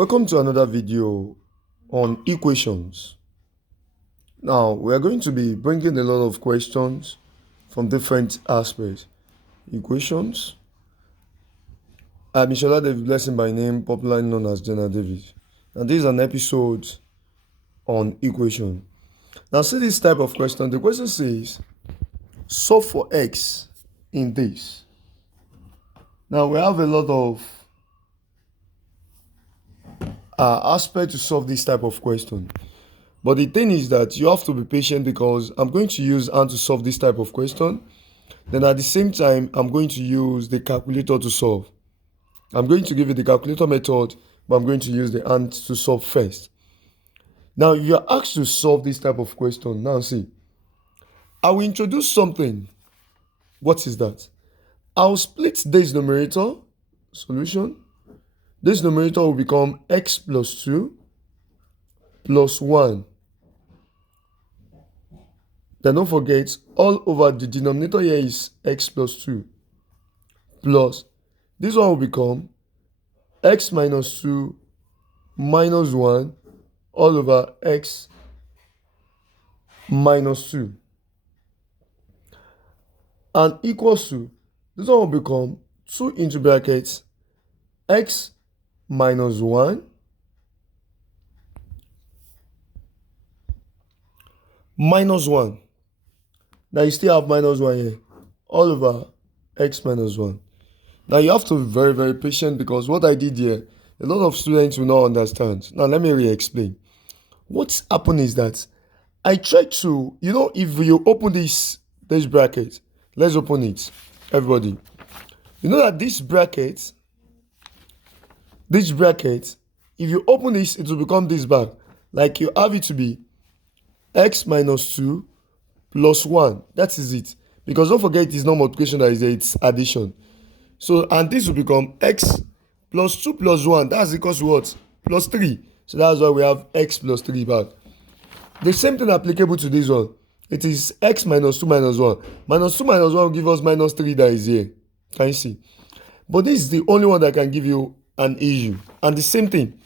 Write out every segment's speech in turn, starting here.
Welcome to another video on equations. Now, we are going to be bringing a lot of questions from different aspects. Equations. I'm Ishola David Blessing by name, popularly known as Jenna David. And this is an episode on equation. Now, see this type of question. The question says, solve for x in this. Now, we have a lot of aspect to solve this type of question, but the thing is that you have to be patient because I'm going to use hand to solve this type of question. Then at the same time, I'm going to use the calculator to solve. I'm going to give you the calculator method, but I'm going to use the hand to solve first. Now, if you're asked to solve this type of question, now see, I will introduce something. What is that? I'll split this numerator, solution. This numerator will become x plus 2 plus 1. Then don't forget, all over the denominator here is x plus 2 plus this one will become x minus 2 minus 1 all over x minus 2 and equals to, this one will become 2 into brackets x minus 1 minus 1. Now you still have minus 1 here, all over x minus 1. Now you have to be very, very patient because what I did here, a lot of students will not understand. Now let me re-explain. What's happened is that I tried to, if you open this bracket, let's open it, everybody. You know that this bracket, if you open this, it will become this back. Like you have it to be x minus 2 plus 1. That is it. Because don't forget, it is not multiplication that is there, it's addition. So, and this will become x plus 2 plus 1. That's equals to what? Plus 3. So that's why we have x plus 3 back. The same thing applicable to this one. It is x minus 2 minus 1. Minus 2 minus 1 will give us minus 3 that is here. Can you see? But this is the only one that can give you an issue. And the same thing,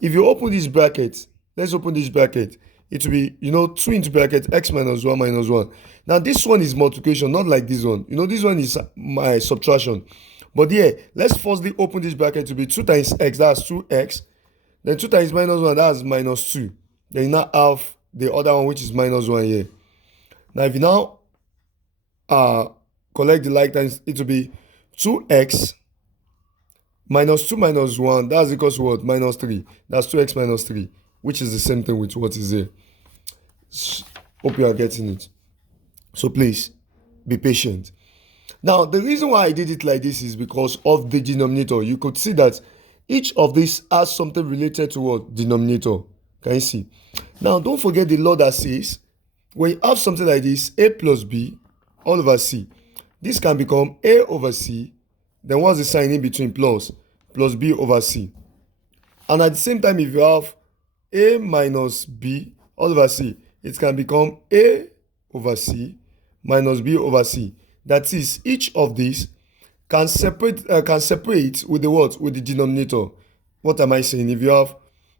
if you open this bracket, let's open this bracket, it will be 2 into bracket x minus 1 minus 1. Now this one is multiplication, not like this one. This one is my subtraction. But here, let's firstly open this bracket to be 2 times x, that's 2x. Then 2 times minus 1, that's minus 2. Then you now have the other one, which is minus 1 here. Now if you now collect the like times, it will be 2x minus 2 minus 1, that's equals to what? Minus 3. That's 2x minus 3, which is the same thing with what is here. Hope you are getting it. So please, be patient. Now, the reason why I did it like this is because of the denominator. You could see that each of these has something related to what? Denominator. Can you see? Now, don't forget the law that says, when you have something like this, a plus b all over c, this can become a over c. Then what's the sign in between? Plus b over c. And at the same time, if you have a minus b all over c, it can become a over c minus b over c. That is, each of these can separate with the what? With the denominator. What am I saying? If you have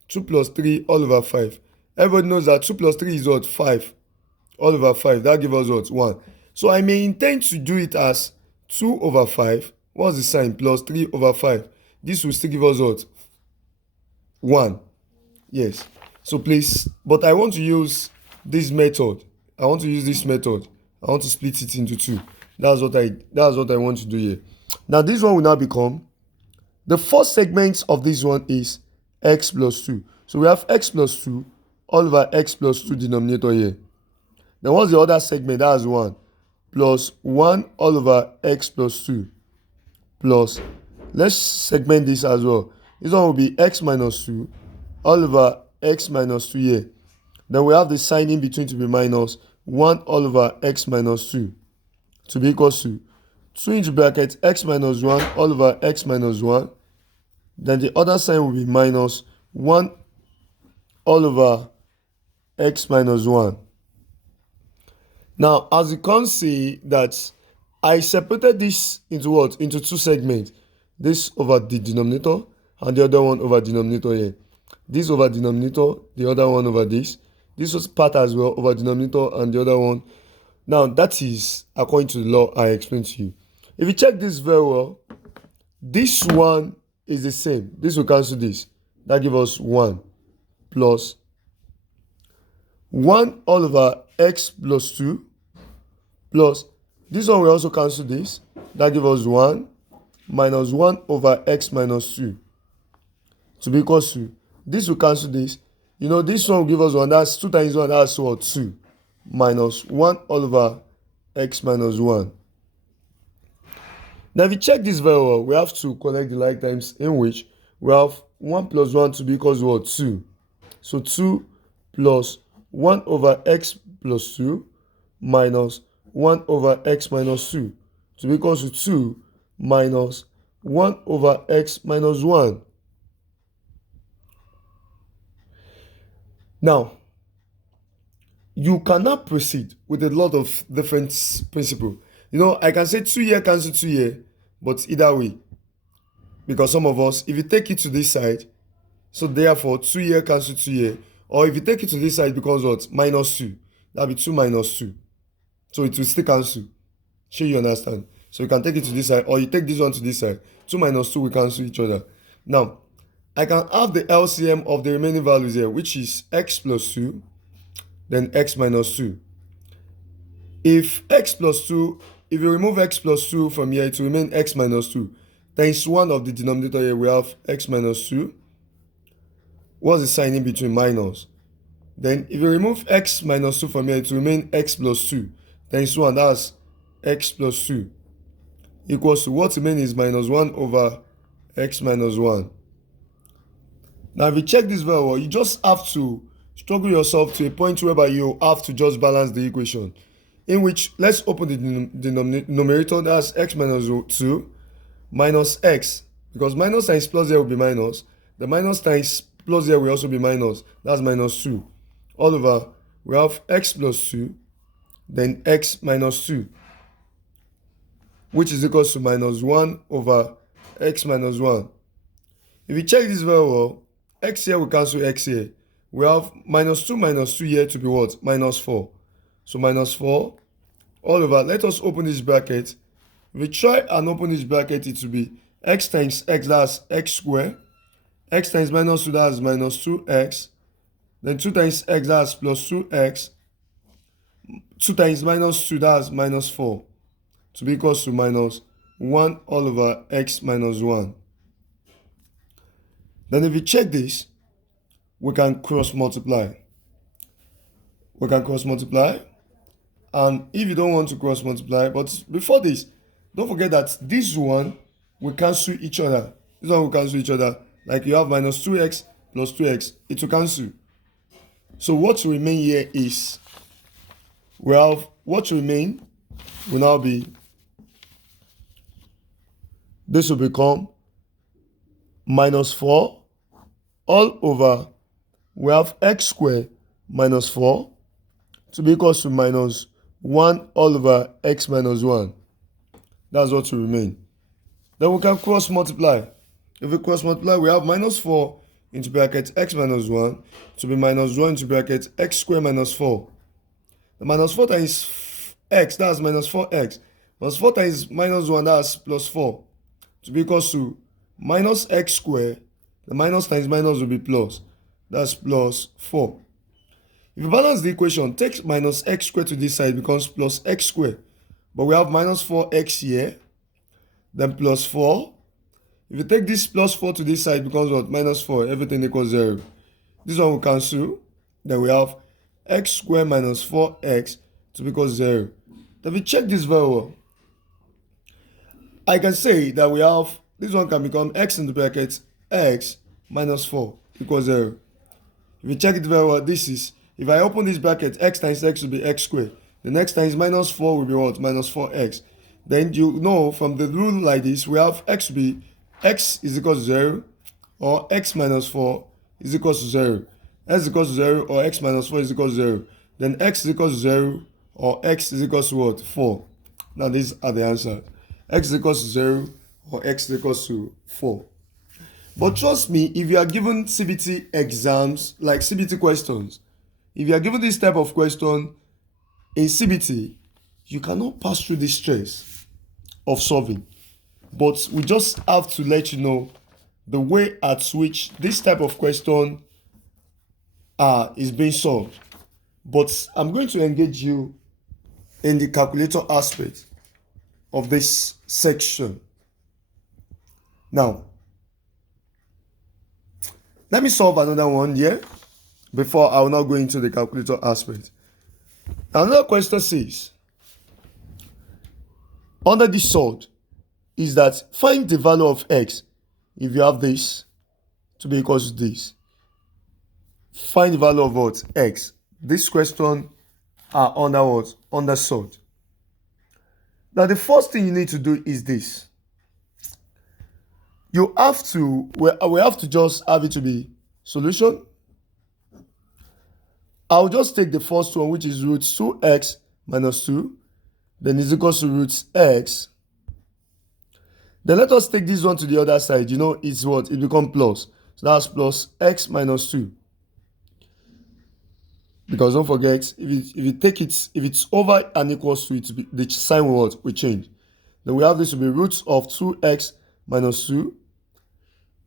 2 plus 3 all over 5, everybody knows that 2 plus 3 is what? 5 all over 5. That gives us what? 1. So I may intend to do it as 2 over 5. What's the sign? Plus 3 over 5. This will still give us what? 1. Yes. So please, but I want to use this method. I want to split it into 2. That's what I want to do here. Now this one will now become, the first segment of this one is x plus 2. So we have x plus 2 all over x plus 2 denominator here. Then what's the other segment? That's 1 plus 1 all over x plus 2 plus, let's segment this as well. This one will be x minus 2 all over x minus 2 here. Then we have the sign in between to be minus 1 all over x minus 2 to be equals to 2 into bracket x minus 1 all over x minus 1. Then the other sign will be minus 1 all over x minus 1. Now, as you can see that I separated this into what? Into 2 segments. This over the denominator and the other one over denominator here. This over denominator, the other one over this. This was part as well over denominator and the other one. Now that is according to the law I explained to you. If you check this very well, this one is the same. This will cancel this. That gives us 1 plus 1 all over x plus 2 plus this one will also cancel this. That gives us 1 minus 1 over x minus 2 to be equal to, this will cancel this. You know, this one will give us 1. That's 2 times 1. That's what? 2 minus 1 all over x minus 1. Now if you check this very well, we have to connect the like times in which we have 1 plus 1 to be equal to what? 2. So 2 plus 1 over x plus 2 minus 1 over x minus 2 to be equal to 2 minus 1 over x minus 1. Now, you cannot proceed with a lot of different principles. You know, I can say 2 here cancel 2 here, but either way, because some of us, if you take it to this side, so therefore 2 here cancel 2 here, or if you take it to this side, because what? Minus 2. That'll be 2 minus 2. So it will still cancel. Sure you understand? So you can take it to this side, or you take this one to this side. 2 minus 2 will cancel each other. Now, I can have the LCM of the remaining values here, which is x plus 2, then x minus 2. If x plus 2, if you remove x plus 2 from here, it will remain x minus 2. Times 1 of the denominator here, we have x minus 2. What's the sign in between? Minus. Then if you remove x minus 2 from here, it will remain x plus 2. Times 1, that's x plus 2. Equals to what remains is minus 1 over x minus 1. Now if you check this very well, you just have to struggle yourself to a point whereby you have to just balance the equation. In which, let's open the numerator, that's x minus 2 minus x. Because minus times plus here will be minus. The minus times plus here will also be minus. That's minus 2. All over, we have x plus 2, then x minus 2. Which is equal to minus 1 over x minus 1. If you check this very well, x here will cancel x here. We have minus 2 here to be what? Minus 4. So minus 4 all over. Let us open this bracket. If we try and open this bracket, it will be x times x, that's x squared. X times minus 2, that's minus 2x. Then 2 times x, that's plus 2x. 2 times minus 2, that's minus 4. To be equal to minus 1 all over x minus 1. Then if you check this, we can cross multiply. We can cross multiply. And if you don't want to cross multiply, but before this, don't forget that this one will cancel each other. This one will cancel each other. Like you have minus 2x plus 2x, it will cancel. So what will remain here is, we have what will remain will now be, this will become minus 4 all over, we have x squared minus 4 to be equal to minus 1 all over x minus 1. That's what will remain. Then we can cross multiply. If we cross multiply, we have minus 4 into bracket x minus 1 to be minus 1 into bracket x squared minus 4. The minus 4 times x, that's minus 4x. Minus 4 times minus 1, that's plus 4. To be equal to minus x squared. The minus times minus will be plus. That's plus 4. If you balance the equation, take minus x squared to this side, becomes plus x squared. But we have minus 4x here. Then plus 4. If you take this plus 4 to this side, becomes what? Minus 4. Everything equals 0. This one will cancel. Then we have x squared minus 4x to be equal to 0. Then we check this very well. I can say that we have, this one can become x in the bracket x minus 4 equals 0. If you check it very well, this is, if I open this bracket, x times x will be x squared. The next times minus 4 will be what? Minus 4x. Then you know from the rule like this, we have x will be x is equal to 0 or x minus 4 is equal to 0. X is equal to 0 or x minus 4 is equal to 0. Then x is equal to 0 or x is equal to what? 4. Now these are the answers. X is equal to 0 or x is equal to 4. But trust me, if you are given CBT exams, like CBT questions, if you are given this type of question in CBT, you cannot pass through the stress of solving. But we just have to let you know the way at which this type of question is being solved. But I'm going to engage you in the calculator aspect of this section. Now, let me solve another one here before I will now go into the calculator aspect. Another question says, under this solved, is that find the value of x if you have this to be equal to this. Find the value of what? X. This question are under what? Under solved. Now the first thing you need to do is this. You have to, we have to just have it to be solution. I'll just take the first one, which is root 2x minus 2, then is equal to root x. Then let us take this one to the other side. You know, it's what? It becomes plus. So that's plus x minus 2. Because don't forget, if you take it, if it's over and equals to it, the sign will change. Then we have this to be root of 2x minus 2.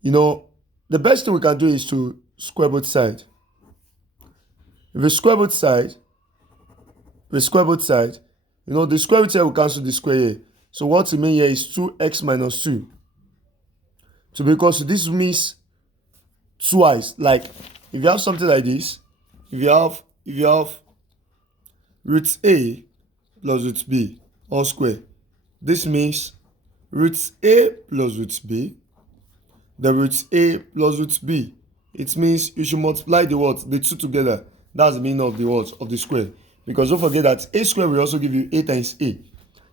You know, the best thing we can do is to square both sides. If we square both sides, you know, the square root here will cancel the square here. So what remains here is 2x minus 2. To be equal to this means twice. Like if you have something like this, if you have root a plus root b all square, this means root a plus root b, the root a plus root b. It means you should multiply the what? The two together. That's the meaning of the what? Of the square. Because don't forget that a square will also give you a times a.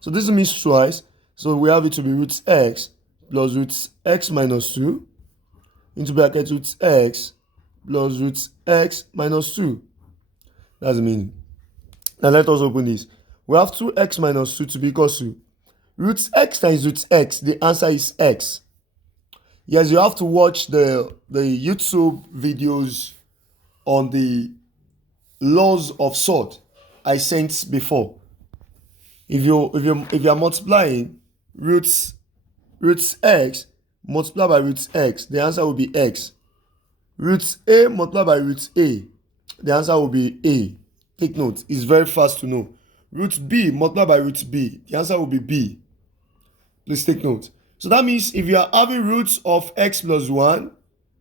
So this means twice. So we have it to be root x plus root x minus 2 into bracket root x plus root x minus 2. That's the meaning. Now let us open this. We have 2x minus 2 to be equal to root x times root x. The answer is x. Yes, you have to watch the YouTube videos on the laws of sort I sent before. If you are multiplying root x multiplied by root x, the answer will be x. Root a multiplied by root a, the answer will be a. Take note, it's very fast to know. Root b multiplied by root b, the answer will be b. Please take note. So that means if you are having roots of x plus 1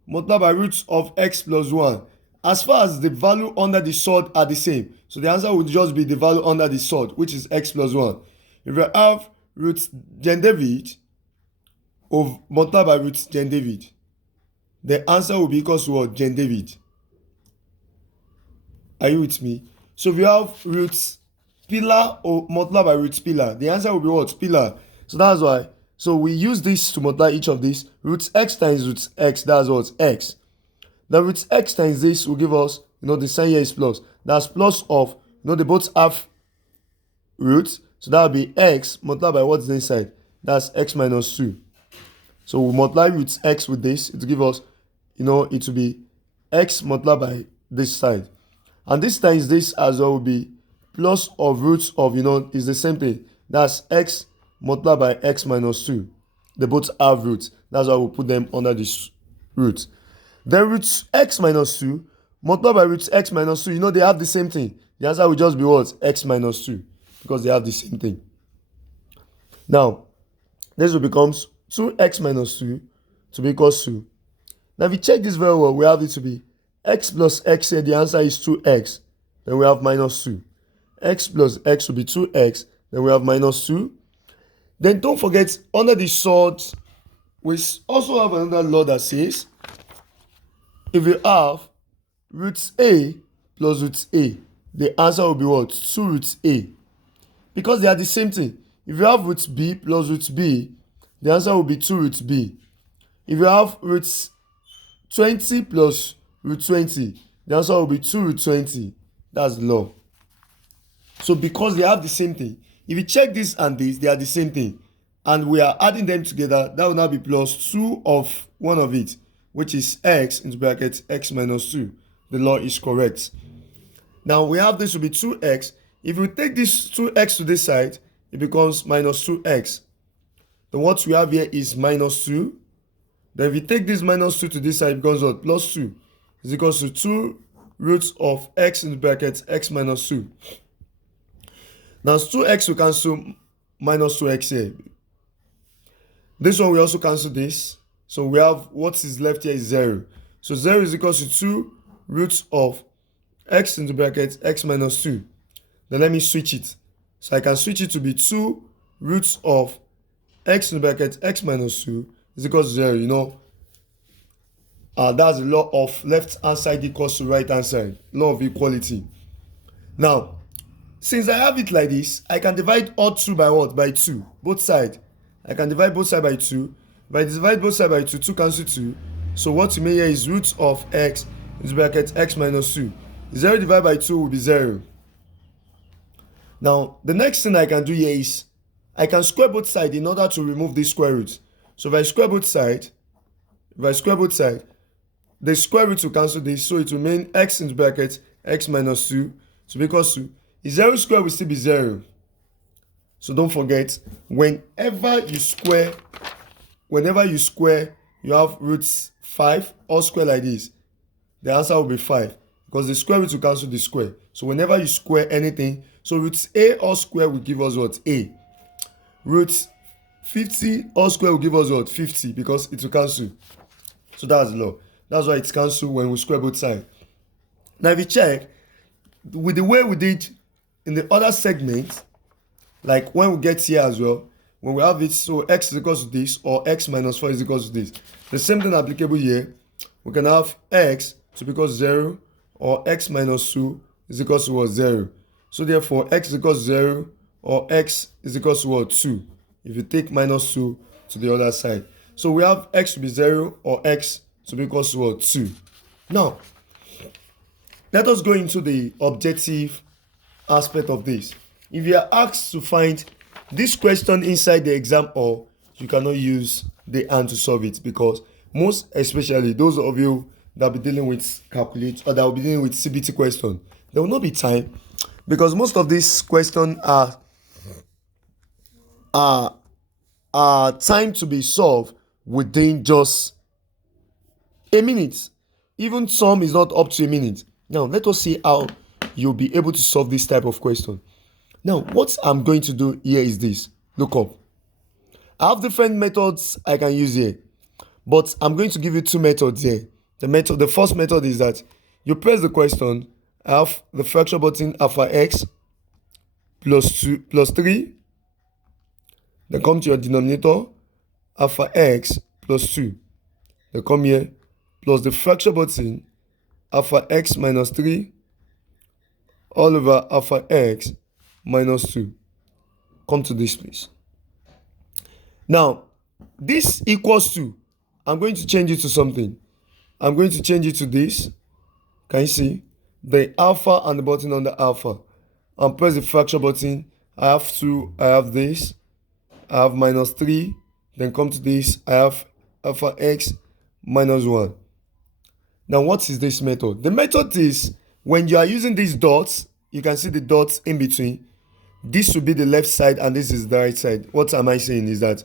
multiplied by roots of x plus 1, as far as the value under the sword are the same, so the answer would just be the value under the sword, which is x plus 1. If you have root Gen David of multiplied by root Gen David, the answer will be equal to what? Gen David. Are you with me? So if you have root pillar or multiplied by root pillar, the answer will be what? Pillar. So that's why. So we use this to multiply each of these. Root x times root x, that's what? X. The root x times this will give us, you know, the sign here is plus. That's plus of, you know, they both have roots. So that will be x multiplied by what's inside. That's x minus 2. So we multiply root x with this. It will give us, you know, it will be x multiplied by this side. And this times this as well will be plus of roots of, you know, is the same thing. That's x multiplied by x minus 2. They both have roots. That's why we'll put them under this root. Then root x minus 2 multiplied by root x minus 2. You know, they have the same thing. The answer will just be what? X minus 2. Because they have the same thing. Now, this will become 2x minus 2 to be equal to. Now, if you check this very well, we have it to be x plus x here. The answer is 2x. Then we have minus 2. X plus x will be 2x. Then we have minus 2. Then don't forget, under the sword, we also have another law that says, if you have root a plus root a, the answer will be what? 2 root a. Because they are the same thing. If you have root b plus root b, the answer will be 2 root b. If you have root 20 plus root 20, the answer will be 2 root 20. That's the law. So because they have the same thing, if you check this and this, they are the same thing. And we are adding them together, that will now be plus 2 of one of it. which is x into bracket x minus 2. The law is correct. Now we have this will be 2x. If we take this 2x to this side, it becomes minus 2x. Then what we have here is minus 2. Then if we take this minus 2 to this side, it becomes what? Plus 2 is equals to 2 roots of x in brackets x minus 2. Now 2x will cancel minus 2x here. This one we also cancel this. So we have what is left here is 0. So 0 is equals to 2 roots of x into brackets x minus 2. Then let me switch it. So I can switch it to be 2 roots of x in bracket x minus 2 is equals to 0. You know, that's the law of left hand side equals to right hand side. Law of equality. Now, since I have it like this, I can divide all 2 by what? By 2. Both sides. I can divide both sides by 2. If I divide both sides by 2, 2 cancel 2. So what you may here is root of x into bracket x minus 2. 0 divided by 2 will be 0. Now, the next thing I can do here is I can square both sides in order to remove this square root. So if I square both sides, the square root will cancel this. So it will remain x into bracket x minus 2 to be equals to 0 square will still be 0. So don't forget, whenever you square, you have roots 5 all square like this. The answer will be 5 because the square root will cancel the square. So whenever you square anything, so roots a all square will give us what? A. Roots 50 all square will give us what? 50 because it will cancel. So that's the law. That's why it's cancelled when we square both sides. Now if you check, with the way we did in the other segment, like when we get here as well, when we have it, so x is equal to this or x minus 4 is equal to this. The same thing applicable here. We can have x to be equal to 0 or x minus 2 is equal to what? 0. So therefore x is equal to 0 or x is equal to what? 2. If you take minus 2 to the other side. So we have x to be 0 or x to be equal to what? 2. Now, let us go into the objective aspect of this. If you are asked to find this question inside the exam hall, you cannot use the hand to solve it because most especially those of you that will be dealing with calculate or that will be dealing with CBT question, there will not be time because most of these questions are time to be solved within just a minute. Even some is not up to a minute. Now let us see how you'll be able to solve this type of question. Now what I'm going to do here is this. Look up. I have different methods I can use here, but I'm going to give you 2 methods here. The first method is that you press the question, I have the fraction button alpha x plus 3, then come to your denominator alpha x plus 2, then come here plus the fraction button alpha x minus 3 all over alpha x minus 2. Come to this place. Now, this equals to, I'm going to change it to something. I'm going to change it to this. Can you see? The alpha and the button on the alpha. And press the fraction button. I have 2, I have this. I have minus 3. Then come to this. I have alpha x minus 1. Now, what is this method? The method is when you are using these dots, you can see the dots in between. This will be the left side and this is the right side. What am I saying is that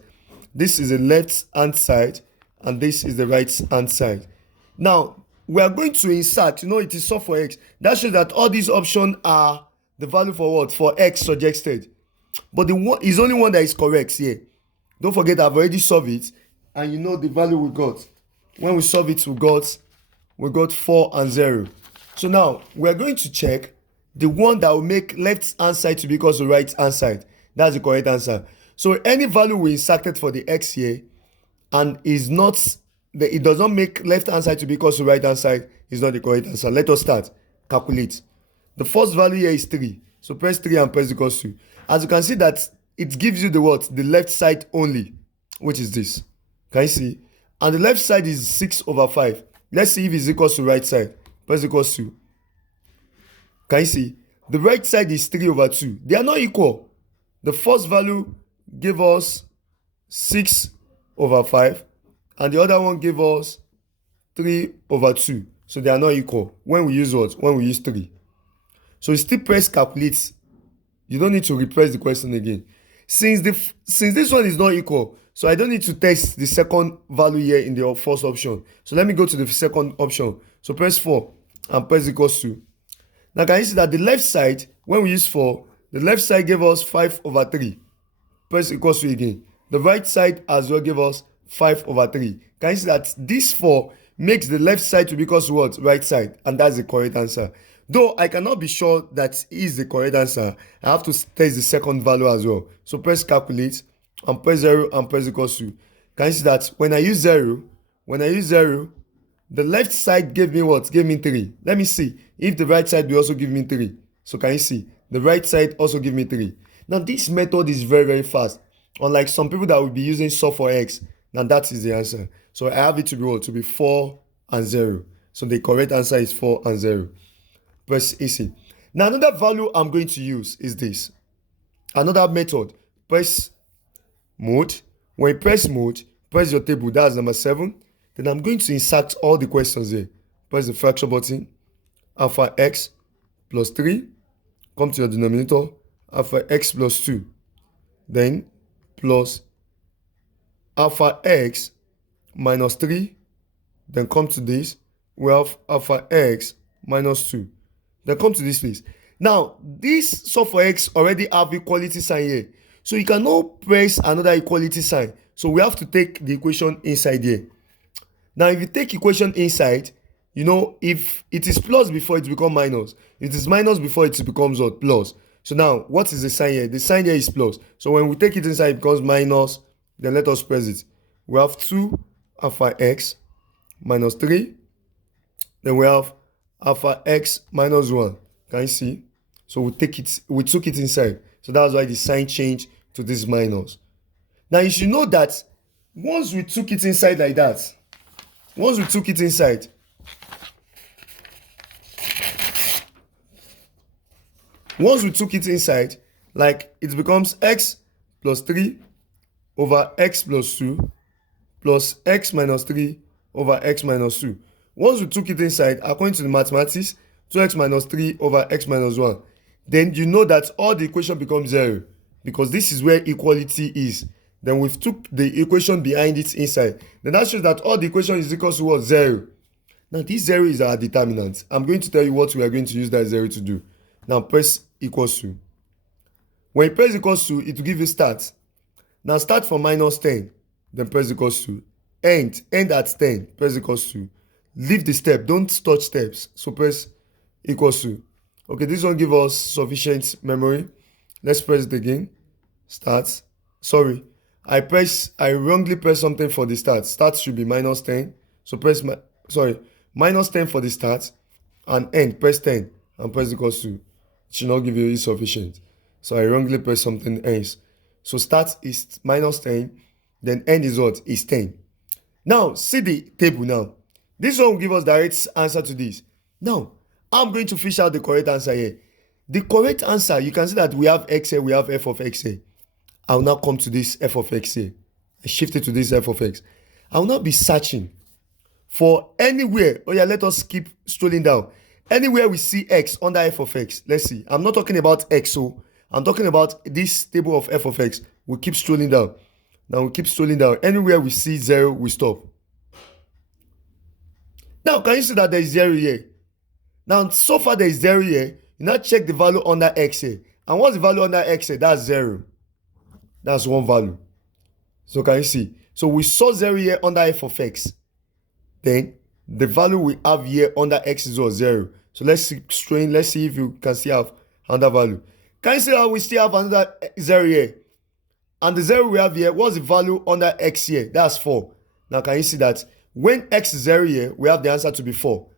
this is the left hand side and this is the right hand side. Now, we are going to insert, it is solved for x. That shows that all these options are the value for what? For x suggested. But the one is only one that is correct here. Don't forget I've already solved it and you know the value we got. When we solve it, we got 4 and 0. So now we are going to check the one that will make left hand side to be equal to right hand side. That's the correct answer. So any value we inserted for the x here and it does not make left hand side to be equal to right hand side is not the correct answer. Let us start. Calculate. The first value here is 3. So press 3 and press equals to. As you can see that it gives you the what? The left side only, which is this. Can you see? And the left side is 6 over 5. Let's see if it's equal to right side. Press equals to. Can you see? The right side is 3 over 2. They are not equal. The first value gave us 6 over 5. And the other one gave us 3 over 2. So they are not equal. When we use what? When we use 3. So you still press calculate. You don't need to repress the question again. Since this one is not equal, so I don't need to test the second value here in the first option. So let me go to the second option. So press 4 and press equals to. Now can you see that the left side, when we use 4, the left side gave us 5 over 3. Press equals to again. The right side as well gave us 5 over 3. Can you see that this 4 makes the left side to be equal to what? Right side. And that's the correct answer. Though I cannot be sure that is the correct answer, I have to test the second value as well. So press calculate and press 0 and press equals to. Can you see that when I use 0, the left side gave me what? Gave me 3. Let me see if the right side will also give me 3. So can you see? The right side also give me 3. Now this method is very, very fast. Unlike some people that will be using solve for x. Now that is the answer. So I have it to be what? To be 4 and 0. So the correct answer is 4 and 0. Press AC. Now another value I'm going to use is this. Another method. Press mode. When you press mode, press your table. That's number 7. Then I'm going to insert all the questions here. Press the fraction button. Alpha x plus 3. Come to your denominator. Alpha x plus 2. Then plus alpha x minus 3. Then come to this. We have alpha x minus 2. Then come to this place. Now, this solve for x already have equality sign here. So you cannot press another equality sign. So we have to take the equation inside here. Now, if you take equation inside, you know, if it is plus before it becomes minus. It is minus before it becomes what? Plus. So now, what is the sign here? The sign here is plus. So when we take it inside, it becomes minus. Then let us press it. We have 2 alpha x minus 3. Then we have alpha x minus 1. Can you see? So we took it inside. So that's why the sign changed to this minus. Now you should know that once we took it inside like that, like it becomes x plus 3 over x plus 2 plus x minus 3 over x minus 2. Once we took it inside, according to the mathematics, 2x minus 3 over x minus 1. Then you know that all the equation becomes 0 because this is where equality is. Then we took the equation behind it inside. Then that shows that all the equation is equal to what? 0. Now this 0 is our determinant. I'm going to tell you what we are going to use that 0 to do. Now press equals to. When you press equals to, it will give you start. Now start from minus 10. Then press equals to. End at 10. Press equals to. Leave the step. Don't touch steps. So press equals to. Okay, this one give us sufficient memory. Let's press it again. Start. Sorry. I wrongly press something for the start. Start should be minus 10. So press minus 10 for the start. And end. Press 10. And press equals to. It should not give you insufficient. So I wrongly press something else. So start is minus 10. Then end is what? Is 10. Now, see the table now. This one will give us direct answer to this. Now, I'm going to fish out the correct answer here. The correct answer, you can see that we have x here, we have f of x here. I will now come to this f of x here. I shift it to this f of x. I will not be searching for anywhere. Oh yeah, let us keep strolling down. Anywhere we see x under f of x, let's see. I'm not talking about x, so I'm talking about this table of f of x. We keep strolling down. Now we keep strolling down. Anywhere we see 0, we stop. Now, can you see that there is 0 here? Now, so far there is 0 here. You now check the value under x here. And what's the value under x here? That's 0. That's one value. So can you see? So we saw 0 here under f of x. Then the value we have here under x is 0. So let's see strain. Let's see if you can still have another value. Can you see how we still have another 0 here? And the 0 we have here, what's the value under x here? That's 4. Now can you see that when x is 0 here, we have the answer to be 4.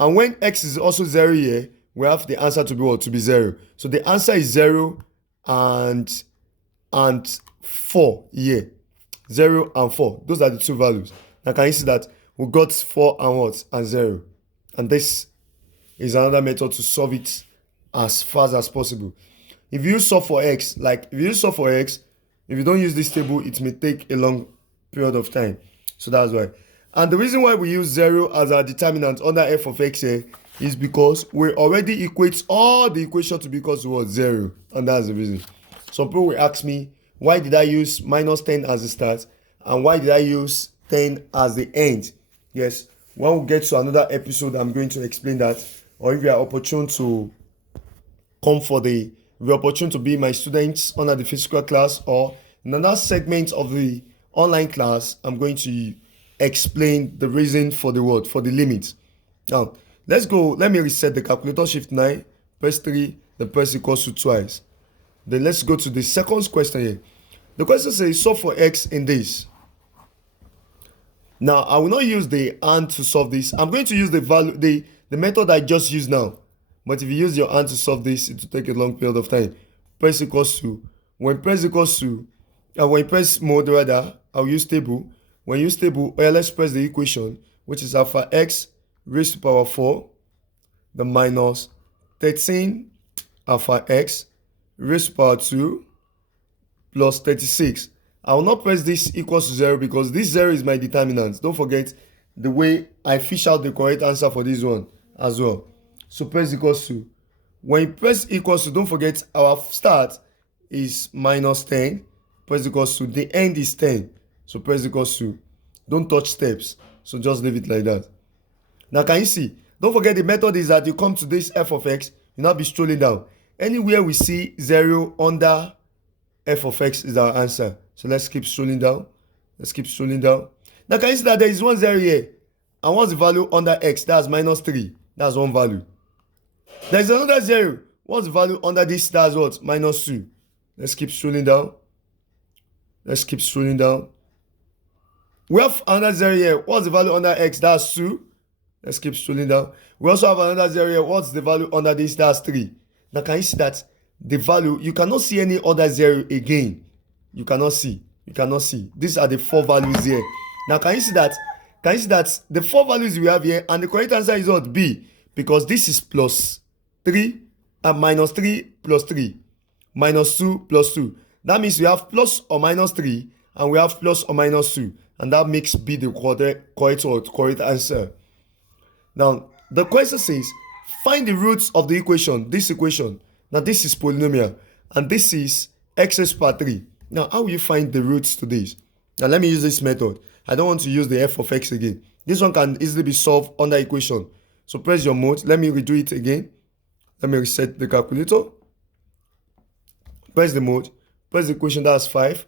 And when x is also 0 here, we have the answer to be what? To be 0. So the answer is 0 and 4 here. 0 and 4. Those are the two values. Now can you see that we got 4 and what? And 0. And this is another method to solve it as fast as possible. If you solve for x, if you don't use this table, it may take a long period of time. So that's why. And the reason why we use 0 as our determinant under f of x here is because we already equate all the equation to be equal to what? 0. And that's the reason. Some people will ask me, why did I use minus 10 as the start? And why did I use 10 as the end? Yes, when we get to another episode, I'm going to explain that. Or if you are opportune to come for the opportune to be my students under the physical class, or in another segment of the online class, I'm going to explain the reason for the word, for the limit. Now, let's go. Let me reset the calculator. Shift 9, press 3, then press equals to twice. Then let's go to the second question here. The question says, solve for x in this. Now, I will not use the and to solve this. I'm going to use the value, the method I just used now. But if you use your and to solve this, it will take a long period of time. Press equals to. When press equals to, when you press mode rather, I'll use table. When you use table, let's press the equation, which is alpha x raised to power 4, the minus 13 alpha x raised to power 2 plus 36. I will not press this equals to 0 because this 0 is my determinant. Don't forget the way I fish out the correct answer for this one as well. So press equals to. When you press equals to, don't forget our start is minus 10. Press equals to. The end is 10. So press equals to. Don't touch steps. So just leave it like that. Now can you see? Don't forget the method is that you come to this f of x, you now be strolling down. Anywhere we see 0 under f of x is our answer. So let's keep strolling down. Let's keep strolling down. Now can you see that there is 1 0 here? And what's the value under x? That's minus 3. That's one value. There is another 0. What's the value under this? That's what? Minus 2. Let's keep strolling down. Let's keep strolling down. We have another 0 here. What's the value under x? That's 2. Let's keep strolling down. We also have another 0 here. What's the value under this? That's 3. Now can you see that the value, you cannot see any other 0 again. You cannot see. You cannot see. These are the 4 values here. Now can you see that? Can you see that the 4 values we have here, and the correct answer is what? B. Because this is plus 3 and minus 3 plus 3. Minus 2 plus 2. That means we have plus or minus 3 and we have plus or minus 2. And that makes B the correct answer. Now, the question says, find the roots of the equation, this equation. Now, this is polynomial, and this is x raised to power 3. Now, how will you find the roots to this? Now, let me use this method. I don't want to use the f of x again. This one can easily be solved under equation. So, press your mode. Let me redo it again. Let me reset the calculator. Press the mode. Press the equation, that's 5.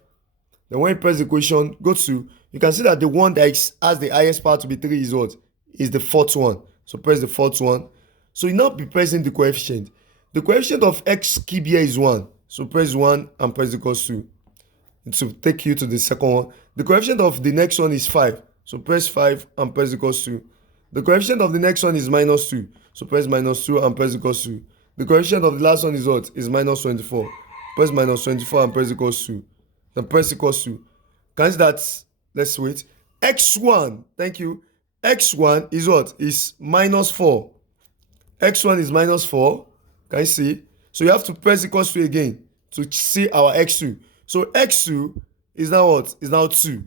Then when you press the equation, go to, you can see that the one that has the highest power to be 3 is what? Is the fourth one. So press the fourth one. So you now be pressing the coefficient. The coefficient of x cube here is 1. So press 1 and press equals to. It will take you to the second one. The coefficient of the next one is 5. So press 5 and press equals to. The coefficient of the next one is minus 2. So press minus 2 and press equals to. The coefficient of the last one is what? Is minus 24. Press minus 24 and press equals to. Then press equals to. Can you see that? Let's wait. X1, thank you. X1 is what? Is minus 4. X1 is minus 4. Can you see? So you have to press equals to again to see our X2. So X2 is now what? Is now 2.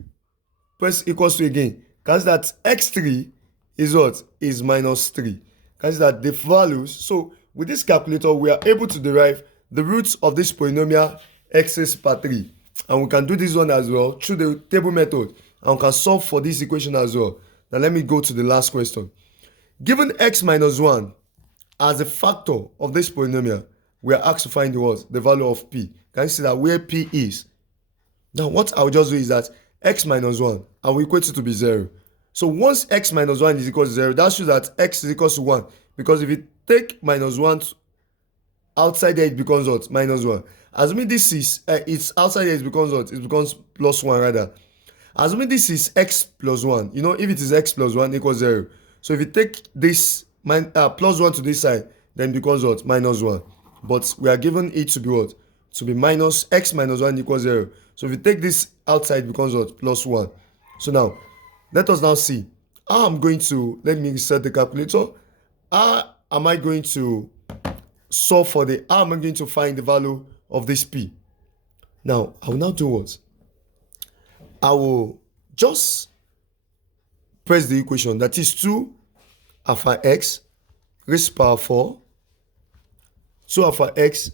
Press equals to again. Can you see that X3 is what? Is minus 3. Can you see that the values? So with this calculator, we are able to derive the roots of this polynomial x raised to power 3. And we can do this one as well through the table method. And we can solve for this equation as well. Now let me go to the last question. Given x minus 1 as a factor of this polynomial, we are asked to find the value of p. Can you see that where p is? Now what I'll just do is that x minus 1, and we equate it to be 0. So once x minus 1 is equal to 0, that shows that x is equal to 1. Because if you take minus 1 outside there, it becomes what? Minus 1. Assuming this is, it's outside there, it becomes what? It becomes plus 1 rather. Assuming this is x plus 1, you know, if it is x plus 1 equals 0. So if you take this plus 1 to this side, then it becomes what? Minus 1. But we are given it to be what? To be minus x minus 1 equals 0. So if you take this outside, it becomes what? Plus 1. So now, let us now see how I'm going to, let me reset the calculator. How am I going to solve for how am I going to find the value of this p? Now, I will now do what? I will just press the equation. That is 2 alpha x raised to power 4, 2 alpha x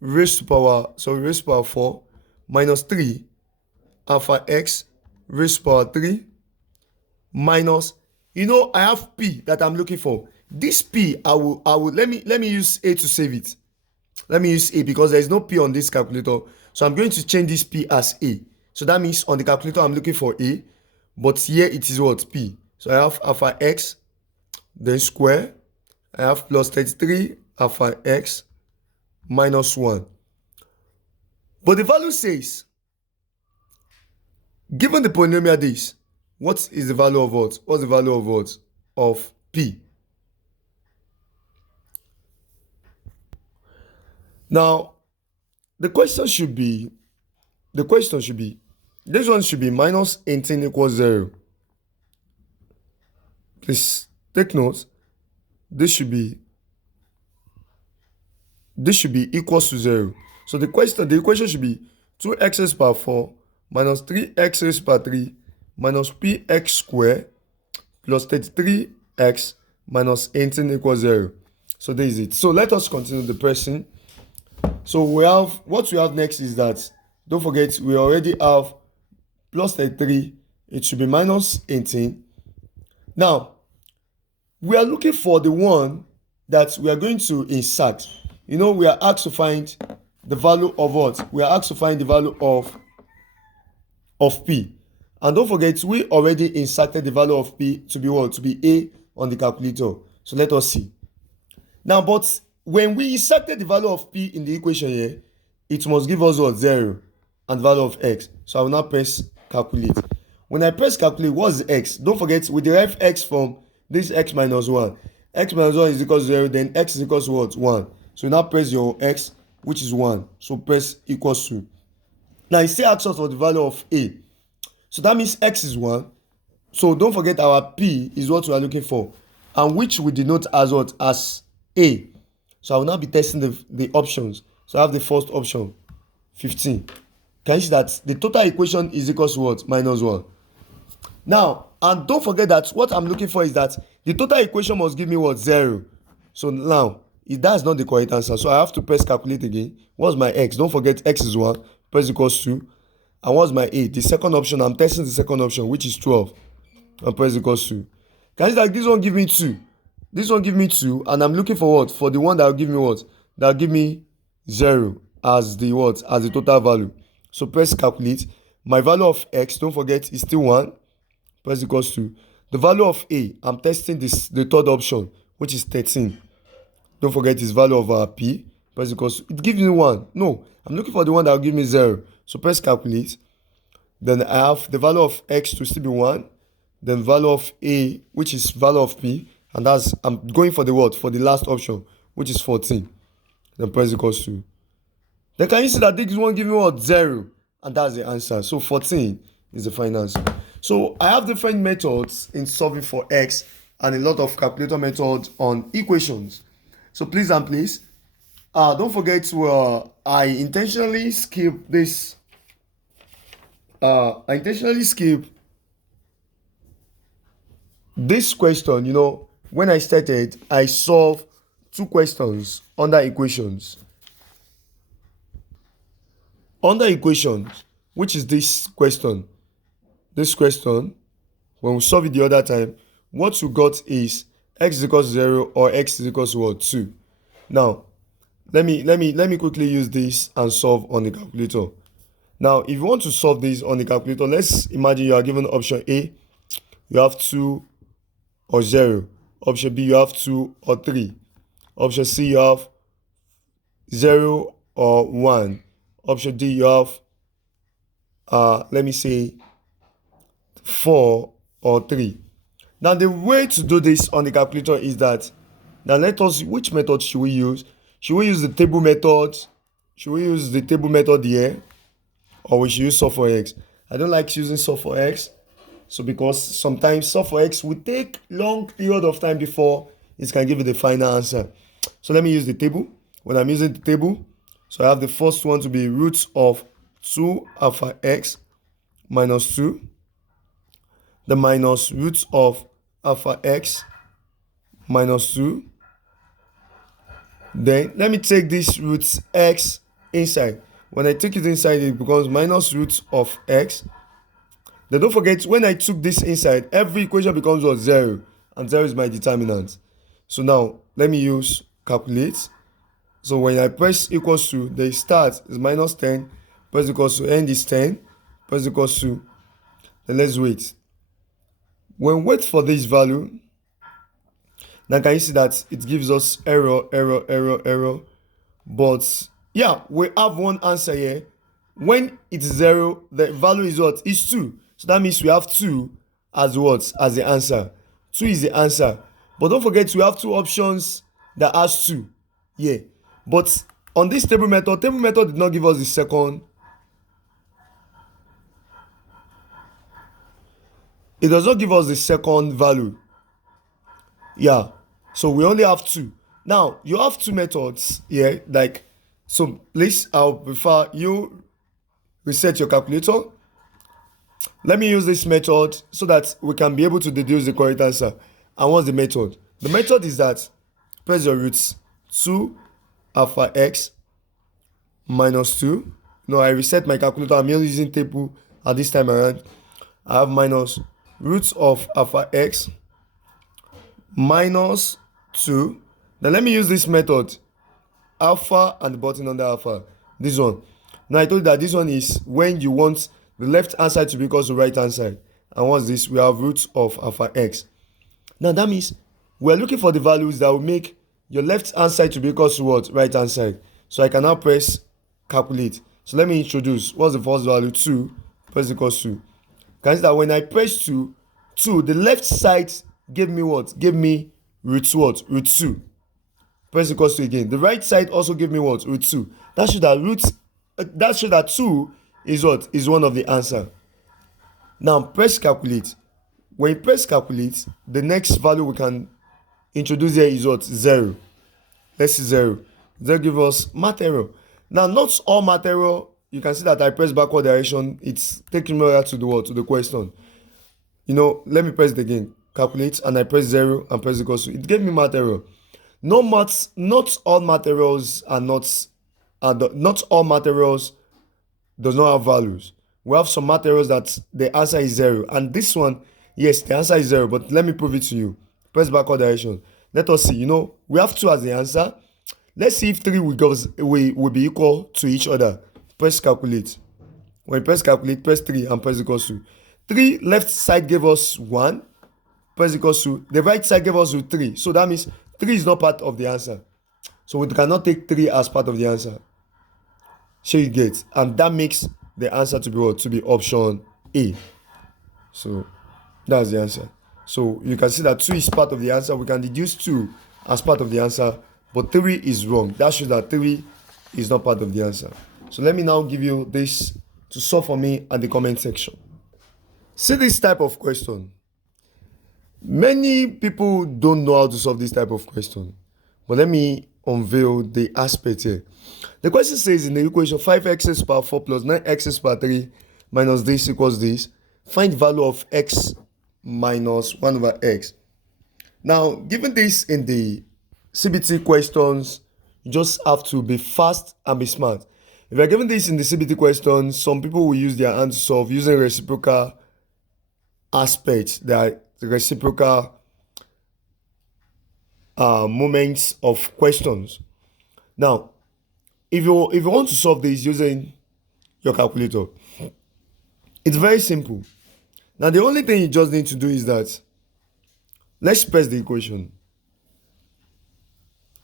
raised to power 4 minus 3 alpha x raised to power 3 minus, I have p that I'm looking for. This p, I will let me use a to save it. Let me use a because there is no p on this calculator. So I'm going to change this p as a. So that means on the calculator I'm looking for a, but here it is what? P. So I have alpha x, then square. I have plus 33 alpha x minus 1. But the value says, given the polynomial this, what is the value of what? What's the value of what? Of p. Now, the question should be, this one should be minus 18 equals 0. Please take note, this should be equals to 0. So the equation should be 2x raised to power 4 minus 3x raised to power 3 minus px squared plus 33x minus 18 equals 0. So there is it. So let us continue the pressing. So what we have next is that, don't forget, we already have plus 33. It should be minus 18. Now, we are looking for the one that we are going to insert. We are asked to find the value of what? We are asked to find the value of p. And don't forget, we already inserted the value of p to be what? To be a on the calculator. So let us see. Now, but when we inserted the value of p in the equation here, it must give us what? 0 and value of x. So I will now press calculate. When I press calculate, what's the x? Don't forget, we derive x from this x minus 1. X minus 1 is equal to 0, then x is equal to what? 1. So now press your x, which is 1. So press equals to. Now it still asks us for the value of a. So that means x is 1. So don't forget, our p is what we are looking for, and which we denote as what? As a. So I will now be testing the options. So I have the first option, 15. Can you see that the total equation is equal to what? Minus 1. Now, and don't forget that what I'm looking for is that the total equation must give me what? 0. So now, that's not the correct answer. So I have to press calculate again. What's my x? Don't forget, x is 1. Press equals to. And what's my a? The second option, I'm testing the second option, which is 12. And press equals to. Can you see that this one give me 2? This one give me 2, and I'm looking for what? For the one that will give me what? That will give me 0 as the what? As the total value. So press calculate. My value of x, don't forget, is still 1. Press equals to. The value of a, I'm testing the third option, which is 13. Don't forget its value of p. Press equals to. It gives me 1. No, I'm looking for the one that will give me 0. So press calculate. Then I have the value of x to still be 1. Then value of a, which is value of p. And that's, I'm going for the what? For the last option, which is 14. Then press equals to. Then can you see that this one give me what? 0. And that's the answer. So 14 is the final answer. So I have different methods in solving for x and a lot of calculator methods on equations. So please and please, don't forget to, I intentionally skip this. This question. When I started, I solved 2 questions under equations. Under equations, which is this question. This question, when we solve it the other time, what we got is x is equal to 0 or x is equal to what? 2. Now, let me quickly use this and solve on the calculator. Now, if you want to solve this on the calculator, let's imagine you are given option A, you have 2 or 0. Option B, you have 2 or 3. Option C, you have 0 or 1. Option D, you have, let me say, 4 or 3. Now, the way to do this on the calculator is that, now let us, which method should we use? Should we use the table method? Should we use the table method here? Or we should use solve for x? I don't like using solve for x. So because sometimes solve for x will take long period of time before it can give you the final answer. So let me use the table. When I'm using the table, so I have the first one to be root of 2 alpha x minus 2. the minus root of alpha x minus 2. Then let me take this root x inside. When I take it inside, it becomes minus root of x. Then don't forget, when I took this inside, every equation becomes what? 0. And 0 is my determinant. So now, let me use calculate. So when I press equals to, the start is minus 10, press equals to, end is 10, press equals to, then let's wait. When we wait for this value, now can you see that it gives us error. But yeah, we have one answer here. When it's 0, the value is what? Is 2. So that means we have 2 as what? As the answer. 2 is the answer. But don't forget, we have two options that has 2. Yeah. But on this table method did not give us the second. It does not give us the second value. Yeah. So we only have 2. Now, you have 2 methods here. Like, so please, I'll prefer you reset your calculator. Let me use this method so that we can be able to deduce the correct answer. And what's the method? The method is that press your roots 2 alpha x minus 2. No, I reset my calculator. I'm using table at this time around. I have minus root of alpha x minus 2. Then let me use this method, alpha and the button under alpha. This one. Now I told you that this one is when you want the left hand side to be equal to right hand side. And what's this? We have root of alpha x. Now that means we're looking for the values that will make your left hand side to be equal to what? Right hand side. So I can now press calculate. So let me introduce. What's the first value? 2. Press equals to. Can you see that when I press 2, the left side gave me what? Gave me root what? Root 2. Press equals to again. The right side also gave me what? Root 2. That shows that 2 is what? Is one of the answer. Now press calculate. When you press calculate, the next value we can introduce here is what? 0. Let's see 0. 0 gives us math error. Now, not all math error, you can see that I press backward direction. It's taking me to the what? To the question. You know, let me press it again. Calculate, and I press 0 and press equals to. It gave me math error. Not all math errors are not all math errors does not have values. We have some math errors that the answer is 0. And this one, yes, the answer is 0, but let me prove it to you. Press backward direction. Let us see. You know, we have 2 as the answer. Let's see if 3 will be equal to each other. Press calculate. When you press calculate, press 3 and press equals to. 3 left side gave us 1. Press equals to. The right side gave us 3. So that means 3 is not part of the answer. So we cannot take 3 as part of the answer. So you get. And that makes the answer to be what? To be option A. So that's the answer. So you can see that 2 is part of the answer. We can deduce 2 as part of the answer, but 3 is wrong. That shows that 3 is not part of the answer. So let me now give you this to solve for me at the comment section. See this type of question. Many people don't know how to solve this type of question, but let me unveil the aspect here. The question says in the equation 5x power 4 plus 9x power 3 minus this equals this. Find value of x minus 1 over x. Now, given this in the CBT questions, you just have to be fast and be smart. If you're given this in the CBT questions, some people will use their hand to solve using reciprocal aspects, the reciprocal moments of questions. Now, if you want to solve this using your calculator, it's very simple. Now, the only thing you just need to do is that let's press the equation.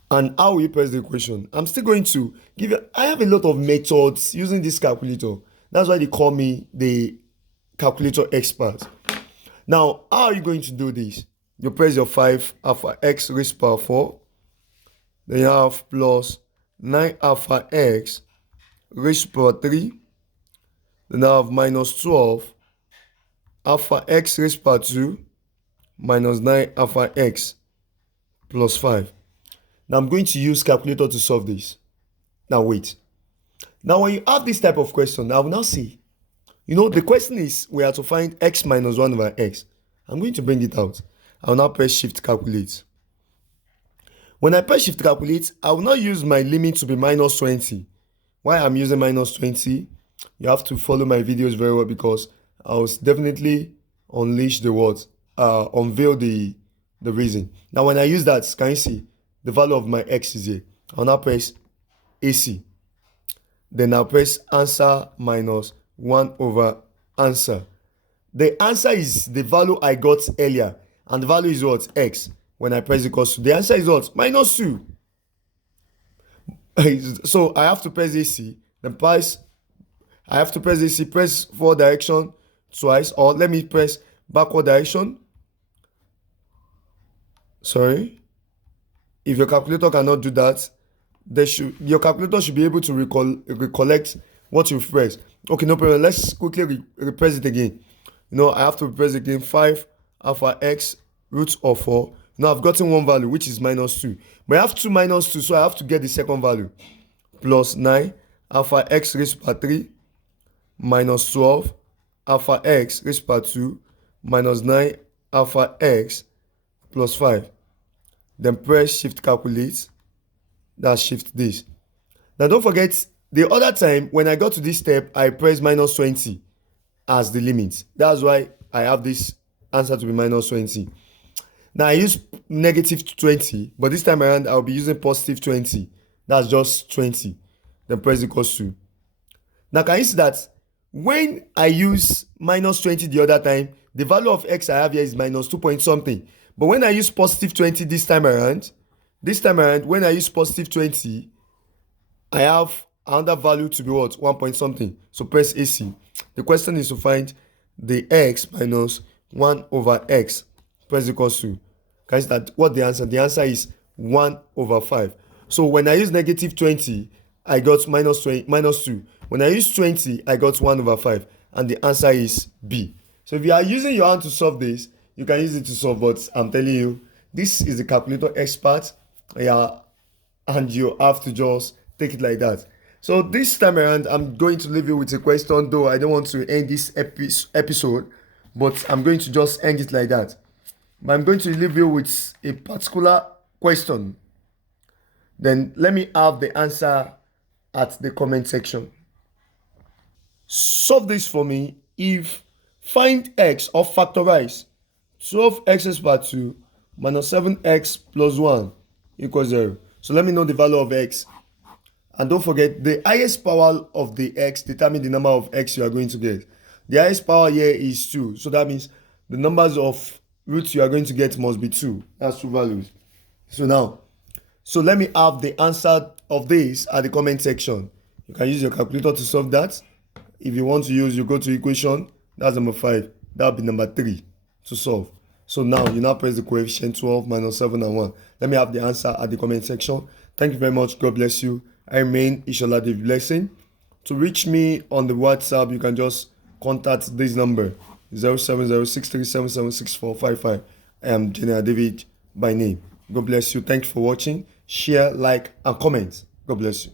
And how will you press the equation? I'm still going to give you, I have a lot of methods using this calculator. That's why they call me the calculator expert. Now, how are you going to do this? You press your 5 alpha x raised to power 4. Then you have plus 9 alpha x raised to power 3. Then I have minus 12 alpha x raised to power 2 minus 9 alpha x plus 5. Now I'm going to use calculator to solve this. Now wait. Now when you have this type of question, I will now say, you know, the question is we have to find x minus 1 over x. I'm going to bring it out. I will now press Shift Calculate. When I press Shift Calculate, I will not use my limit to be minus 20. Why I'm using minus 20, you have to follow my videos very well, because I will definitely unleash the words, unveil the reason. Now when I use that, can you see the value of my x is here? I'll now press AC. Then I'll press answer minus 1 over answer. The answer is the value I got earlier, and the value is what? X. When I press equals to, the answer is what? Minus 2. So I have to press AC, then press, I have to press AC, press forward direction twice, or let me press backward direction. Sorry. If your calculator cannot do that, your calculator should be able to recollect what you've pressed. Okay, no problem. Let's quickly repress it again. I have to press again 5 alpha x root of 4. Now I've gotten one value, which is minus 2. But I have 2 minus 2, so I have to get the second value. Plus 9 alpha x raised to power 3 minus 12 alpha x raised to power 2 minus 9 alpha x plus 5. Then press Shift Calculate. That's Shift this. Now don't forget, the other time when I got to this step, I pressed minus 20 as the limit. That's why I have this answer to be minus 20. Now I use negative 20, but this time around I'll be using positive 20. That's just 20. Then press equals to. Now can you see that when I use minus 20 the other time, the value of x I have here is minus 2 point something. But when I use positive 20 this time around, when I use positive 20, I have another value to be what? 1 point something. So press AC. The question is to find the x minus 1 over x. Press equals to. Guys, that what the answer? The answer is 1 over 5. So when I use negative 20, I got minus 2. When I use 20, I got 1 over 5. And the answer is B. So if you are using your hand to solve this, you can use it to solve, but I'm telling you, this is the calculator expert. Yeah, and you have to just take it like that. So this time around, I'm going to leave you with a question, though I don't want to end this episode, but I'm going to just end it like that. But I'm going to leave you with a particular question. Then let me have the answer at the comment section. Solve this for me. If find x or factorize 12x raised to power 2 minus 7x plus 1 equals 0. So let me know the value of x. And don't forget, the highest power of the x determines the number of x you are going to get. The highest power here is 2. So that means the numbers of roots you are going to get must be 2. That's 2 values. So let me have the answer of this at the comment section. You can use your calculator to solve that. If you want to use, you go to equation. That's number 5. That will be number 3 to solve. So now you now press the coefficient 12 minus 7 and 1. Let me have the answer at the comment section. Thank you very much. God bless you. I remain Ishola David Blessing. To reach me on the WhatsApp, you can just contact this number 07063776455. I am General David by name. God bless you. Thank you for watching. Share, like, and comment. God bless you.